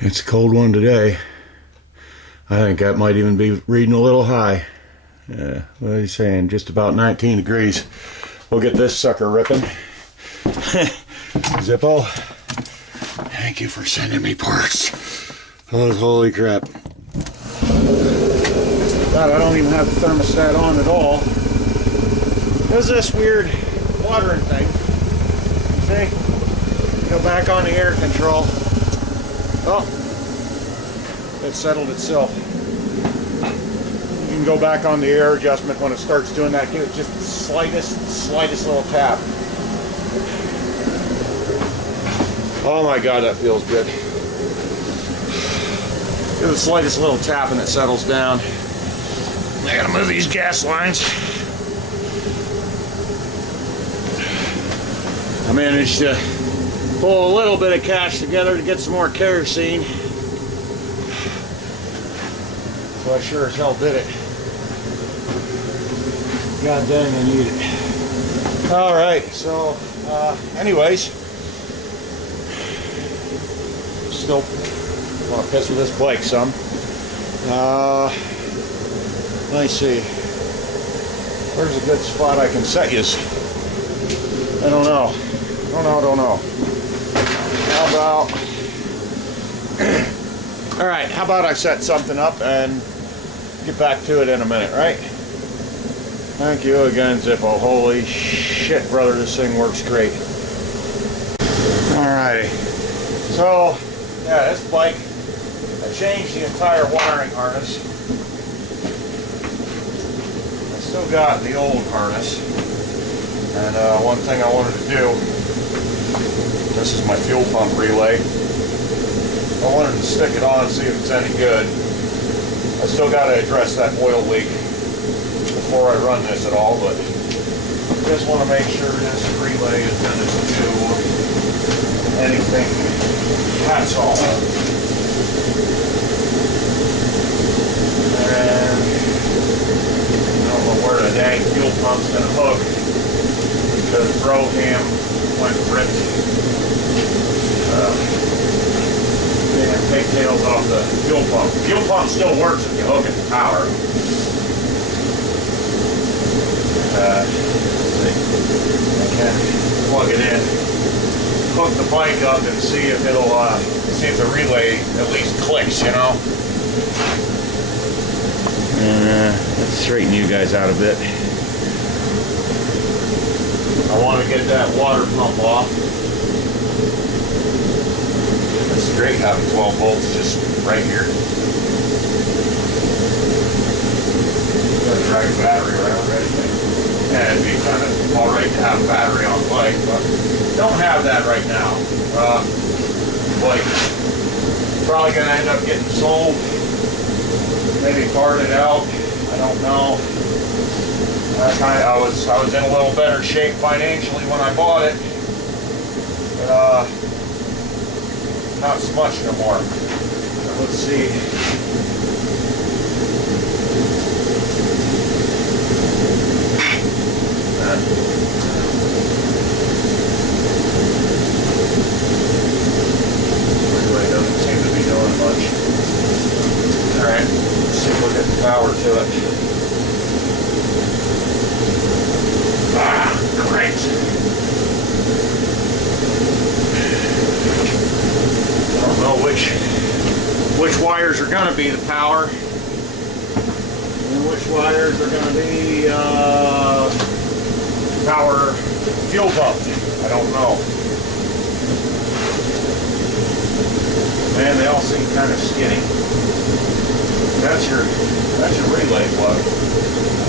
It's a cold one today. I think that might even be reading a little high. What are you saying? Just about 19 degrees. We'll get this sucker ripping. Zippo, thank you for sending me parts. Oh, holy crap. God, I don't even have the thermostat on at all. There's this weird watering thing. See? Go back on the air control. Oh, it settled itself. You can go back on the air adjustment when it starts doing that. Give it just the slightest little tap. Oh my God, that feels good. Give it the slightest little tap and it settles down. I gotta move these gas lines. I managed to pull a little bit of cash together to get some more kerosene. So I sure as hell did it. God dang, I need it. Alright, so anyways, still want to piss with this bike some. Let me see. Where's a good spot I can set yous? I don't know. Don't know. How about... Alright, how about I set something up and get back to it in a minute, right? Thank you again, Zippo. Holy shit, brother, this thing works great. Alrighty. So, yeah, this bike, I changed the entire wiring harness. I still got the old harness. And one thing I wanted to do, this is my fuel pump relay. I wanted to stick it on and see if it's any good. I still got to address that oil leak before I run this at all, but I just want to make sure this relay is going to do anything. That's all. And I don't know where the dang fuel pump's going to hook because Broham went ripped. Pigtails off the fuel pump. Fuel pump still works if you hook it to power. Let's see. I can plug it in, hook the bike up, and see if it'll see if the relay at least clicks. You know. Let's straighten you guys out a bit. I want to get that water pump off. It's great having 12 volts just right here. Got to drag a battery around, right? Yeah, it'd be kind of alright to have a battery on the bike, but don't have that right now. Like, probably going to end up getting sold, maybe parted out. I don't know. I was in a little better shape financially when I bought it, but not so much no more. Let's see. Really doesn't seem to be doing much. Alright, let's see if we'll get the power to it. Great. I don't know which wires are going to be the power and which wires are going to be power fuel pump. I don't know. Man, they all seem kind of skinny. That's your relay plug. I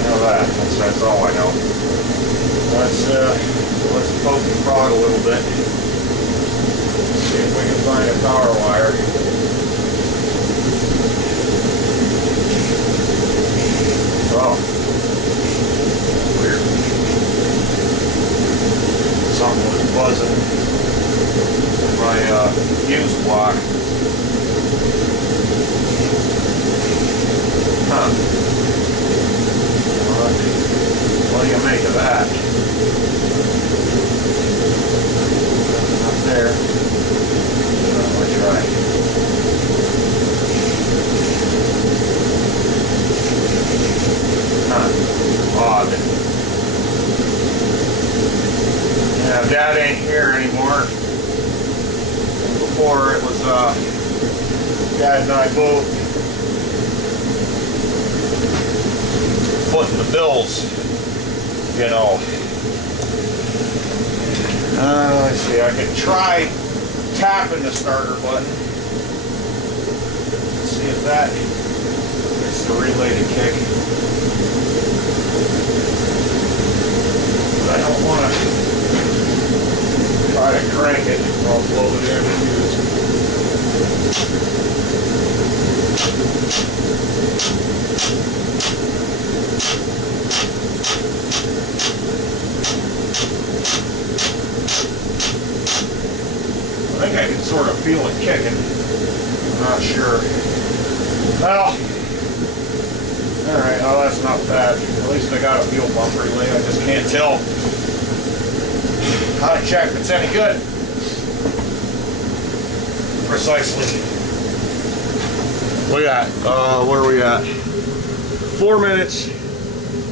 know that. That's all I know. Let's poke and prod a little bit. See if we can find a power wire. Oh, weird. Something was buzzing in my fuse block. Huh. What do you make of that? Up there. Let's try. Dad and I both footing the bills, you know. Let's see, I could try tapping the starter button. Let's see if that gets the relay to kick. But I don't want to try to crank it. I'll blow it in and use it. I think I can sort of feel it kicking. I'm not sure. Well, alright, well that's not bad. At least I got a fuel pump relay. I just can't tell how to check if it's any good. Precisely. Look at that. Where are we at? 4 minutes.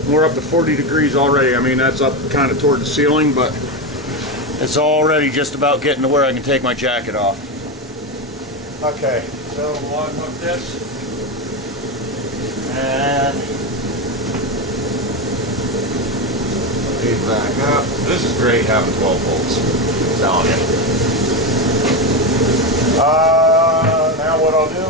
We're up to 40 degrees already. I mean, that's up kind of toward the ceiling, but it's already just about getting to where I can take my jacket off. Okay, so log hook this. And lead back up. This is great having 12 volts. I'm telling you. Now what I'll do,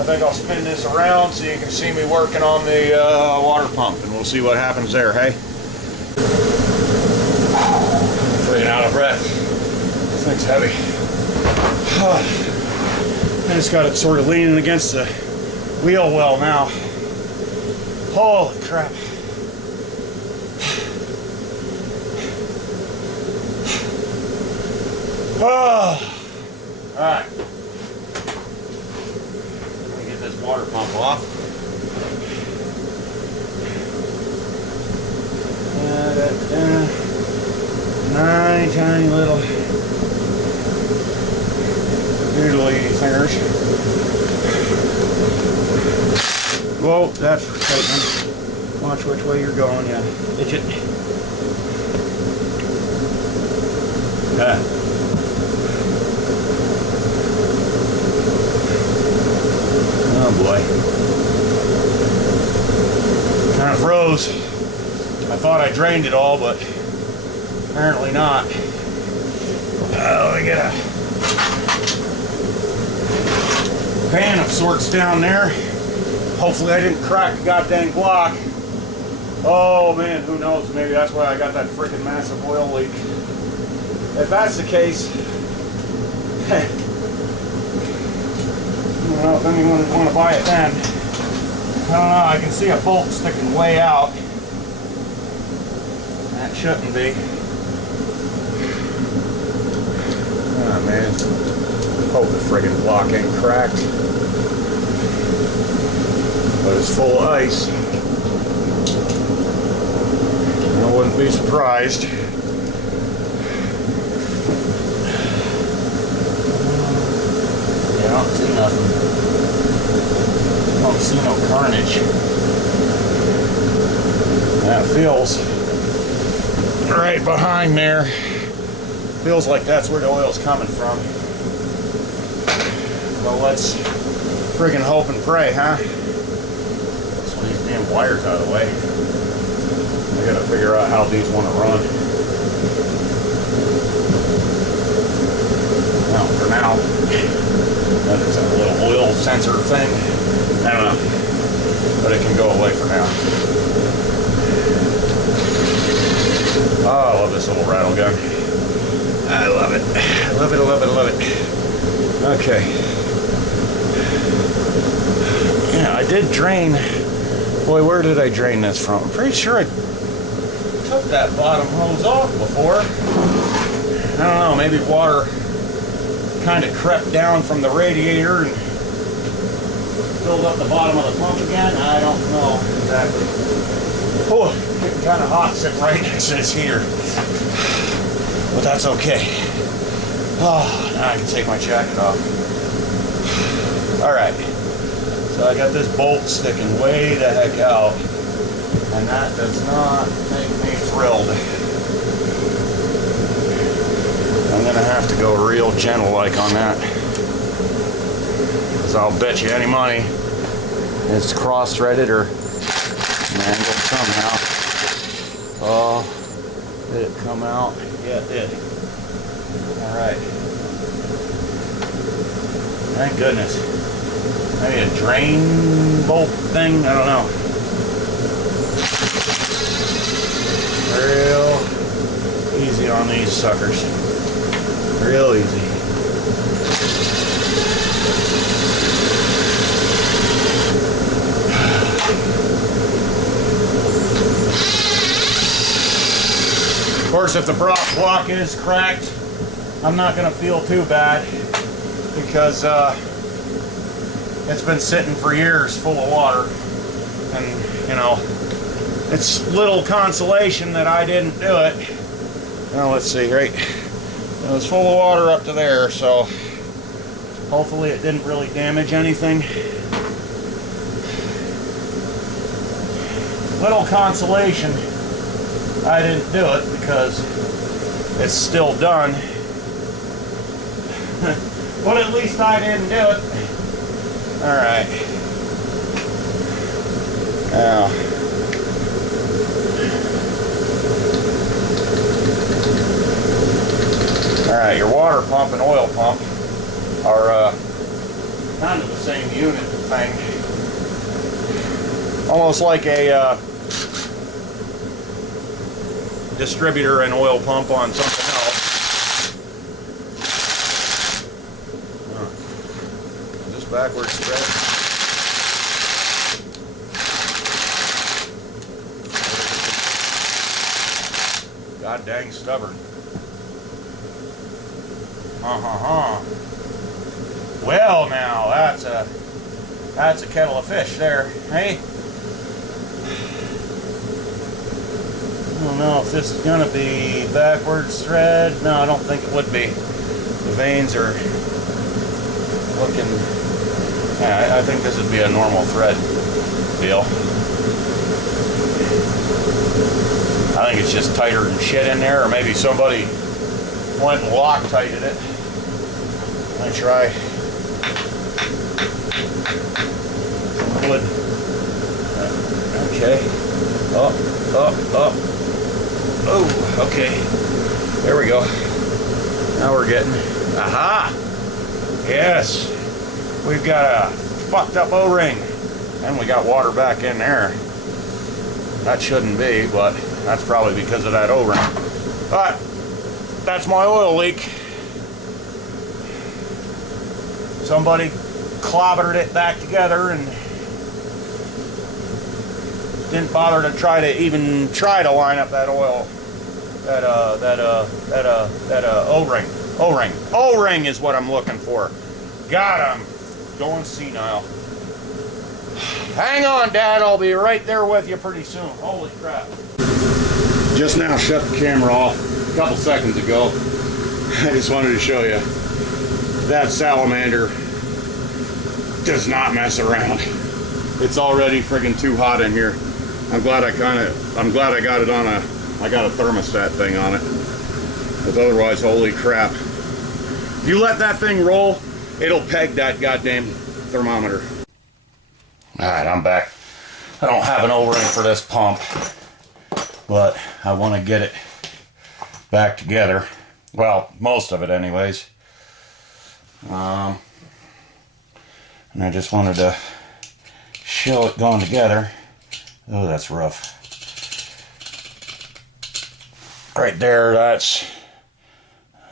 I think I'll spin this around so you can see me working on the water pump, and we'll see what happens there, hey? Freaking out of breath. This thing's heavy. I just got it sort of leaning against the wheel well now. Holy crap. Oh. Alright. Let me get this water pump off. Tiny little doodly fingers. Whoa, that's tightening. Watch which way you're going, yeah. Itch it. Yeah. Oh boy. Kind of froze. I thought I drained it all, but apparently not. Oh, we get a pan of sorts down there. Hopefully I didn't crack the goddamn block. Oh man, who knows? Maybe that's why I got that freaking massive oil leak. If that's the case, I don't know if anyone would want to buy it then. I don't know, I can see a bolt sticking way out. That shouldn't be. Oh man, hope the friggin' block ain't cracked. But it's full of ice. I wouldn't be surprised. Yeah, I don't see nothing. I don't see no carnage. That feels right behind there. Feels like that's where the oil's coming from. Well, let's friggin' hope and pray, huh? Let's leave these damn wires out of the way. I gotta figure out how these want to run. Well, for now, that's a little oil sensor thing. I don't know, but it can go away for now. Oh, I love this little rattle gun. I love it. I love it, I love it, I love it. Okay. Yeah, I did drain. Boy, where did I drain this from? I'm pretty sure I took that bottom hose off before. I don't know, maybe water kind of crept down from the radiator and filled up the bottom of the pump again. I don't know exactly. Oh, it's getting kind of hot sitting right next to this heater. But that's okay. Oh, now I can take my jacket off. Alright. So I got this bolt sticking way the heck out. And that does not make me thrilled. I'm gonna have to go real gentle like on that. Because I'll bet you any money it's cross-threaded or mangled somehow. Oh, did it come out? Yeah, it did. Alright. Thank goodness. Maybe a drain bolt thing? I don't know. Real easy on these suckers. Real easy. Of course, if the block is cracked, I'm not going to feel too bad because it's been sitting for years full of water, and you know, it's little consolation that I didn't do it. Now let's see, right? It was full of water up to there, so hopefully it didn't really damage anything. Little consolation I didn't do it because it's still done. But at least I didn't do it. Alright. Now, alright, your water pump and oil pump are kind of the same unit thing. Almost like a distributor and oil pump on something else. Is this backwards thread? God dang stubborn. Well, now that's a kettle of fish there, hey? I don't know if this is gonna be backwards thread. No, I don't think it would be. The veins are looking. Yeah, I think this would be a normal thread deal. I think it's just tighter than shit in there, or maybe somebody went and Loctited it. Let me try. Wood. Okay. Up. Oh, okay. There we go. Now we're getting. Aha! Yes. We've got a fucked up O-ring. And we got water back in there. That shouldn't be, but that's probably because of that O-ring. But that's my oil leak. Somebody clobbered it back together and didn't bother to even try to line up that oil, that O-ring is what I'm looking for. Got him. Going senile. Hang on, Dad. I'll be right there with you pretty soon. Holy crap. Just now shut the camera off a couple seconds ago. I just wanted to show you that salamander does not mess around. It's already friggin' too hot in here. I'm glad I got it on I got a thermostat thing on it. Because otherwise, holy crap. If you let that thing roll, it'll peg that goddamn thermometer. Alright, I'm back. I don't have an O-ring for this pump, but I want to get it back together. Well, most of it anyways. And I just wanted to show it going together. Oh, that's rough. Right there,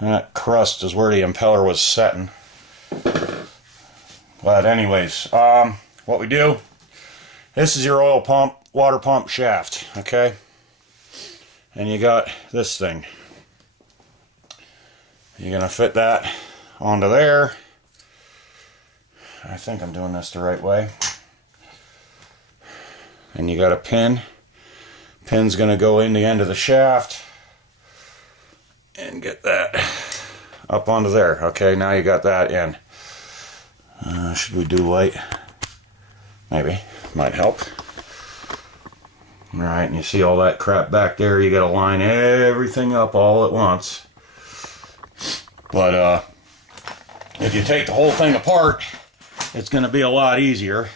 that crust is where the impeller was setting. But anyways, what we do, this is your oil pump, water pump shaft, okay? And you got this thing. You're gonna fit that onto there. I think I'm doing this the right way. And you got a pin. Pin's gonna go in the end of the shaft and get that up onto there. Okay, now you got that in. Should we do light? Maybe. Might help. Alright, and you see all that crap back there? You gotta line everything up all at once. But if you take the whole thing apart, it's going to be a lot easier.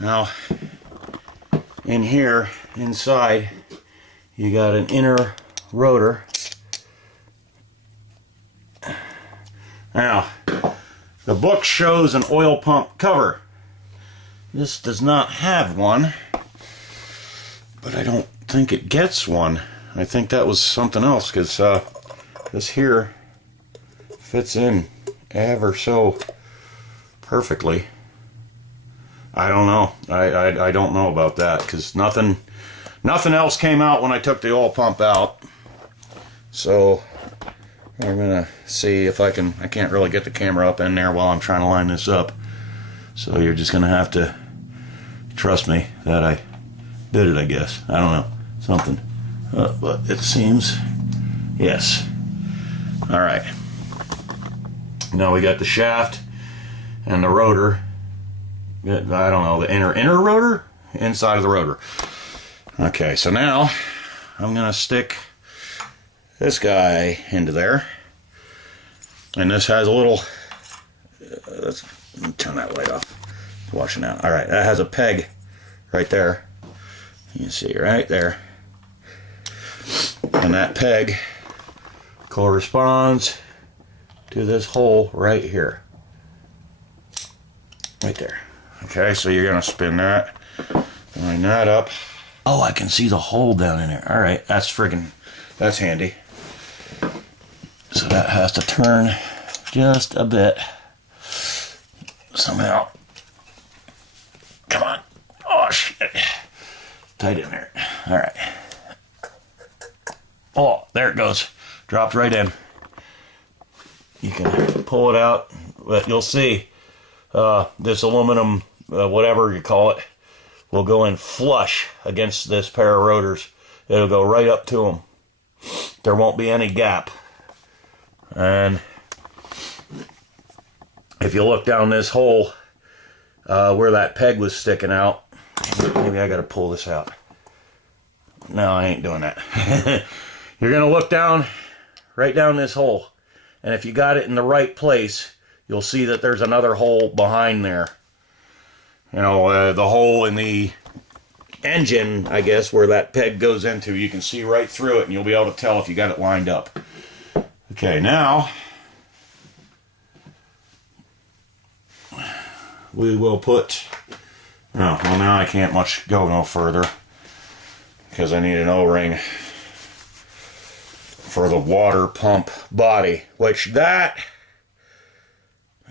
Now, in here, inside, you got an inner rotor. Now, the book shows an oil pump cover. This does not have one, but I don't think it gets one. I think that was something else, because this here fits in ever so perfectly. I don't know. I don't know about that, because nothing else came out when I took the oil pump out. So I'm gonna see if I can't really get the camera up in there while I'm trying to line this up. So you're just gonna have to trust me that I did it, I guess. I don't know. Something. But it seems, yes. Alright. Now we got the shaft and the rotor. I don't know, the inner rotor? Inside of the rotor. Okay, so now I'm gonna stick this guy into there, and this has a little, let me turn that light off, it's washing out. Alright, that has a peg right there, you can see right there, and that peg corresponds to this hole right here, right there. Okay, so you're gonna spin that, line that up. Oh, I can see the hole down in there. Alright, that's handy. So that has to turn just a bit. Somehow. Come on. Oh, shit. Tight in there. Alright. Oh, there it goes. Dropped right in. You can pull it out, but you'll see this aluminum, whatever you call it, will go in flush against this pair of rotors. It'll go right up to them. There won't be any gap. And if you look down this hole where that peg was sticking out, maybe I gotta pull this out. No, I ain't doing that. You're gonna look down, right down this hole, and if you got it in the right place, you'll see that there's another hole behind there. You know, the hole in the engine, I guess, where that peg goes into. You can see right through it, and you'll be able to tell if you got it lined up. Okay, now we will put, oh, well, now I can't go no further because I need an O-ring for the water pump body, which that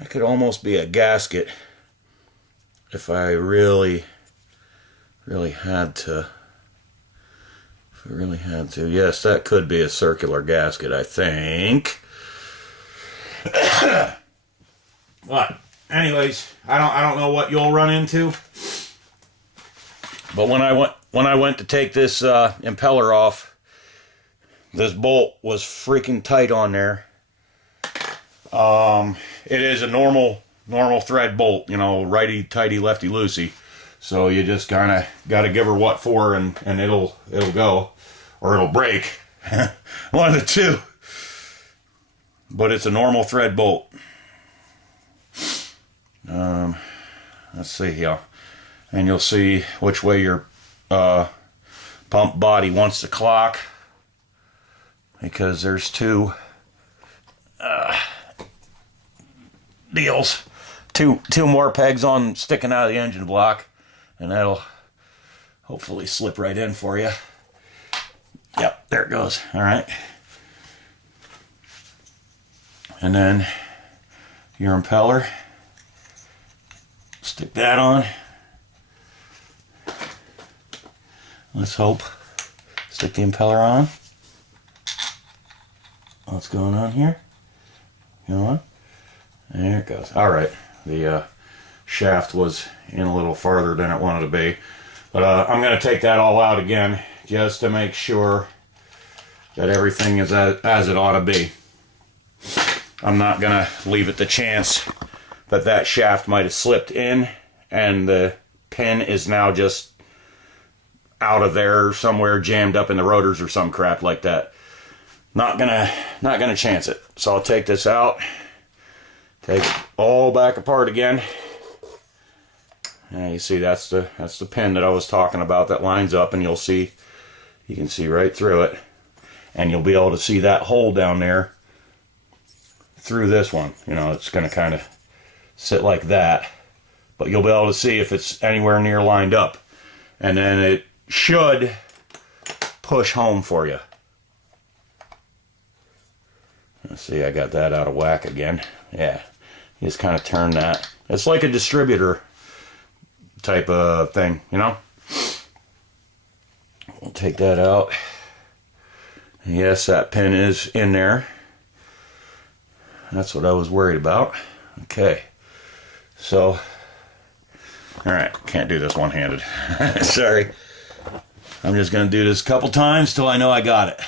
could almost be a gasket if I really had to. If I really had to. Yes, that could be a circular gasket, I think. But anyways, I don't know what you'll run into. But when I went to take this impeller off, this bolt was freaking tight on there. It is a normal thread bolt, you know, righty tighty, lefty loosey. So you just kind of got to give her what for, and it'll go, or it'll break. One of the two. But it's a normal thread bolt. Let's see here, and you'll see which way your pump body wants to clock, because there's two deals, two more pegs on sticking out of the engine block. And that'll hopefully slip right in for you. Yep, there it goes. All right. And then your impeller. Stick that on. Let's hope. Stick the impeller on. What's going on here? Go on. There it goes. All right. The shaft was in a little farther than it wanted to be, but I'm going to take that all out again just to make sure that everything is as it ought to be. I'm not going to leave it the chance that shaft might have slipped in and the pin is now just out of there somewhere, jammed up in the rotors or some crap like that. Not gonna chance it. So I'll take this out Take it all back apart again. And you see that's the pin that I was talking about that lines up, and you can see right through it. And you'll be able to see that hole down there through this one. You know, it's going to kind of sit like that. But you'll be able to see if it's anywhere near lined up. And then it should push home for you. Let's see, I got that out of whack again. Yeah, you just kind of turn that. It's like a distributor type of thing, you know? We'll take that out. Yes, that pin is in there. That's what I was worried about. Okay. So, alright, can't do this one-handed. Sorry. I'm just going to do this a couple times till I know I got it.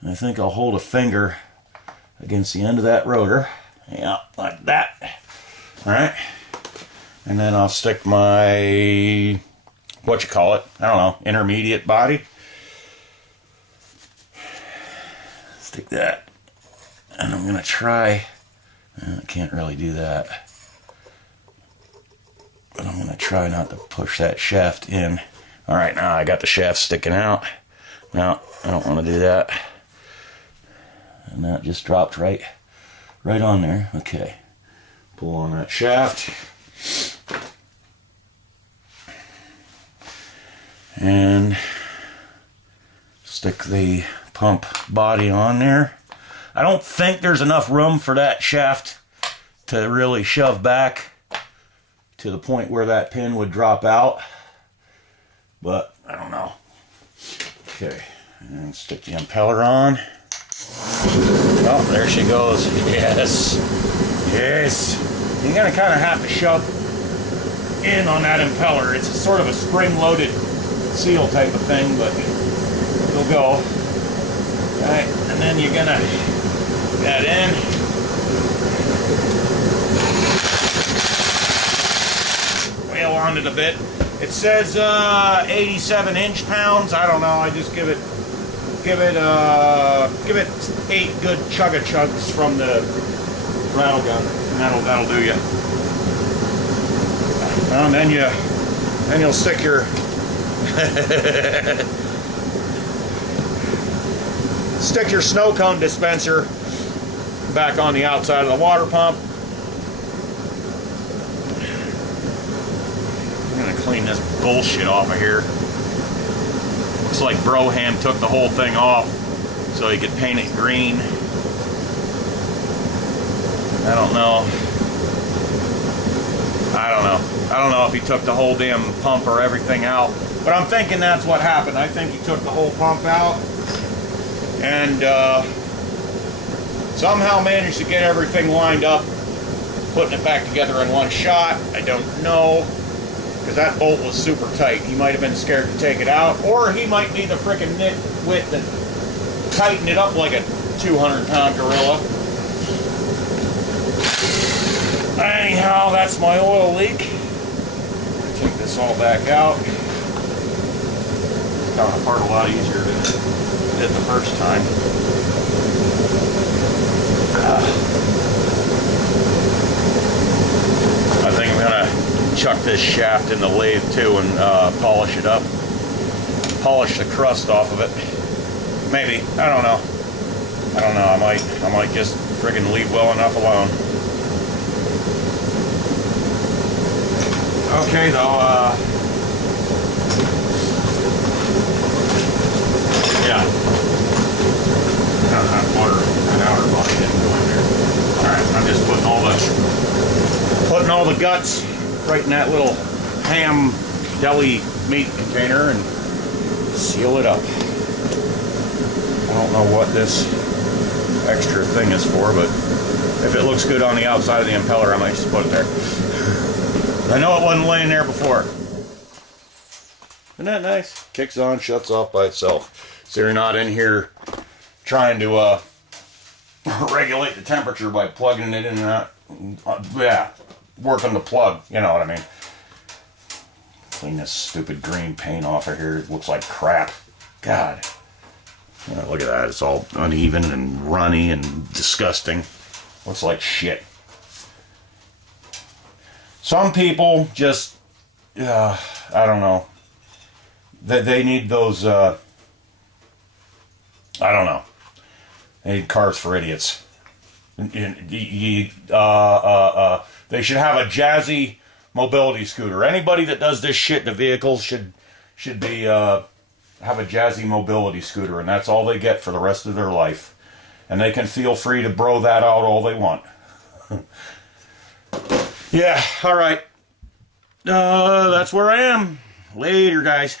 And I think I'll hold a finger against the end of that rotor. Yeah, like that. Alright. And then I'll stick my, what you call it, I don't know, intermediate body. Stick that. And I'm going to try, I can't really do that. But I'm going to try not to push that shaft in. Alright, now I got the shaft sticking out. Now, I don't want to do that. And that just dropped right on there. Okay. Pull on that shaft. And stick the pump body on there. I don't think there's enough room for that shaft to really shove back to the point where that pin would drop out, but I don't know. Okay, and stick the impeller on. Oh, there she goes. Yes, yes. You're gonna kind of have to shove in on that impeller. It's sort of a spring-loaded seal type of thing, but it'll go. All right, and then you're gonna put that in. Whale on it a bit. It says 87 inch-pounds. I don't know. I just give it 8 good chug-a-chugs from the rattle gun, and that'll do you. And then you'll stick your stick your snow cone dispenser back on the outside of the water pump. I'm gonna clean this bullshit off of here. Looks like Broham took the whole thing off so he could paint it green. I don't know if he took the whole damn pump or everything out, but I'm thinking that's what happened. I think he took the whole pump out and somehow managed to get everything lined up, putting it back together in one shot. I don't know, because that bolt was super tight. He might have been scared to take it out, or he might be the frickin' nitwit that tightened it up like a 200-pound gorilla. Anyhow, that's my oil leak. Take this all back out. It's coming apart a lot easier than it did the first time. I think I'm gonna chuck this shaft in the lathe too and polish it up. Polish the crust off of it. Maybe. I don't know. I might just friggin' leave well enough alone. Okay, though, yeah. Got that water, that outer body didn't go in there. Alright, I'm just putting all the guts right in that little ham deli meat container and seal it up. I don't know what this extra thing is for, but if it looks good on the outside of the impeller, I might just put it there. I know it wasn't laying there before. Isn't that nice? Kicks on, shuts off by itself. So you're not in here trying to regulate the temperature by plugging it in and out. Yeah, working the plug, you know what I mean. Clean this stupid green paint off of here. It looks like crap. God. Look at that. It's all uneven and runny and disgusting. Looks like shit. Some people just, I don't know. They need those, I don't know. They need cars for idiots. They should have a jazzy mobility scooter. Anybody that does this shit to vehicles should be have a jazzy mobility scooter, and that's all they get for the rest of their life. And they can feel free to bro that out all they want. Yeah, all right. That's where I am. Later, guys.